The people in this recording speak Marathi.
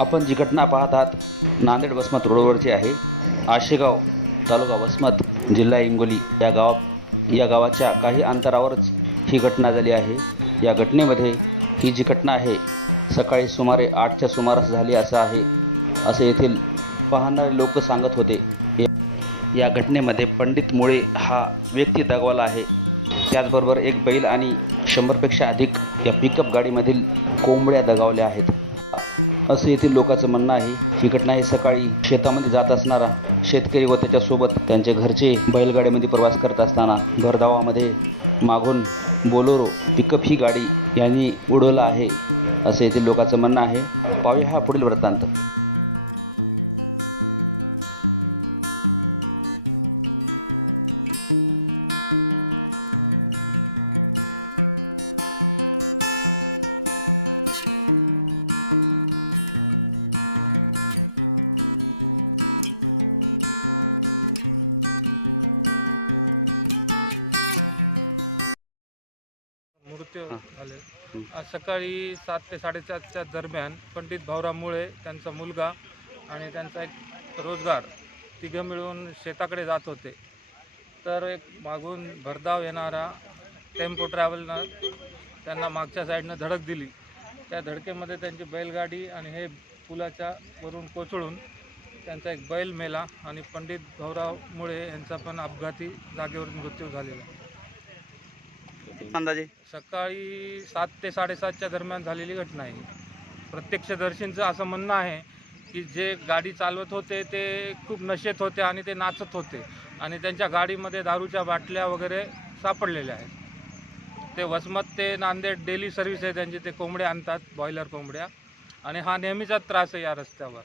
आपण जी घटना पाहत आहात नांदेड वसमत रोडवरची आहे. आशेगाव तालुका वसमत जिल्हा हिंगोली या गावात या गावाच्या काही अंतरावरच ही घटना झाली आहे. या घटनेमध्ये ही जी घटना आहे सकाळी सुमारे आठच्या सुमारास झाली असं आहे असे येथील पाहणारे लोक सांगत होते. या- घटनेमध्ये पंडित मुळे हा व्यक्ती दगावला आहे. त्याचबरोबर एक बैल आणि शंभरपेक्षा अधिक या पिकअप गाडीमधील कोंबड्या दगावल्या आहेत. असं येथील लोकांचं म्हणणं आहे ही घटना ही सकाळी शेतामध्ये जात असणारा शेतकरी व त्याच्यासोबत त्यांचे घरचे बैलगाडीमध्ये प्रवास करत असताना भरधावामध्ये मागून बोलोरो पिकअप ही गाडी यांनी उडवलं आहे असं येथील लोकांचं म्हणणं आहे. पाहूया हा पुढील वृत्तांत. मृत्यू. झाले. आज सकाळी सात ते साडेसातच्या दरम्यान पंडित भाऊराव मुळे त्यांचा मुलगा आणि त्यांचा एक रोजगार तिघं मिळून शेताकडे जात होते तर एक मागून भरधाव येणारा टेम्पो ट्रॅव्हलनं त्यांना मागच्या साईडनं धडक दिली त्या धडकेमध्ये त्यांची बैलगाडी आणि हे पुलाच्या वरून कोसळून त्यांचा एक बैल मेला आणि पंडित भाऊराव मुळे यांचा पण अपघाती जागेवर मृत्यू झालेला. अंदाजे? सकाळी सात ते साडेसातच्या दरम्यान झालेली घटना आहे. प्रत्यक्षदर्शींचं असं म्हणणं आहे की जे गाडी चालवत होते ते खूप नशेत होते आणि ते नाचत होते आणि त्यांच्या गाडीमध्ये दारूच्या बाटल्या वगैरे सापडलेल्या आहेत. ते वसमत ते नांदेड डेली सर्व्हिस आहे त्यांची ते कोंबड्या आणतात बॉयलर कोंबड्या. आणि हा नेहमीचा त्रास आहे या रस्त्यावर.